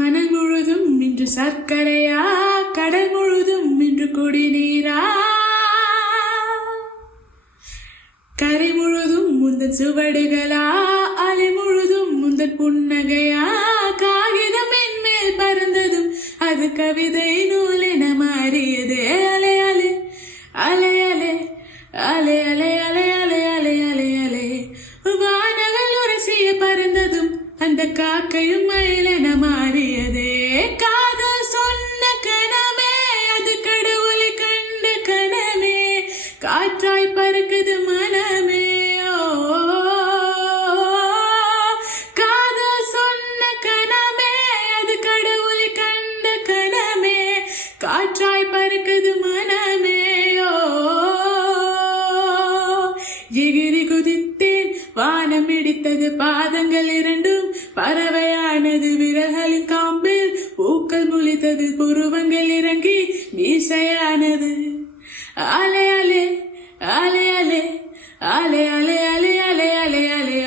மனம் முழுதும் இன்று சர்க்கரையா, கடல் முழுதும் இன்று குடிநீரா, கரை முழுதும் முந்தன் சுவடுகளா, அலை முழுதும் முந்தன் புன்னகையா, காகிதம் என் மேல் பறந்ததும் அது கவிதை நூலென மாறியது. அலை அலை அலை அலை அலை அலை அலை அலை அலை அலை அலை வானவல் உரசிய பறந்ததும் அந்த காக்கையும் மயிலென மாறியதே. காதல் சொன்ன கனமே அது கடவுளை கண்ட கனமே, காற்றாய் பறக்குது மனமே. ஓ காதல் சொன்ன கனமே அது கடவுளை கண்ட கனமே, காற்றாய் பறக்குது மனமே. ஓ எகிரி குதித்தேன், வானம் இடித்தது, பாதங்கள் இரண்டும் பறவையானது, விரல்களின் காம்பில் பூக்கள் முளைத்தது, புருவங்கள் இறங்கி மீசையானது. அலை அலை அலை அலை அலை அலை அலை அலை அலை அலை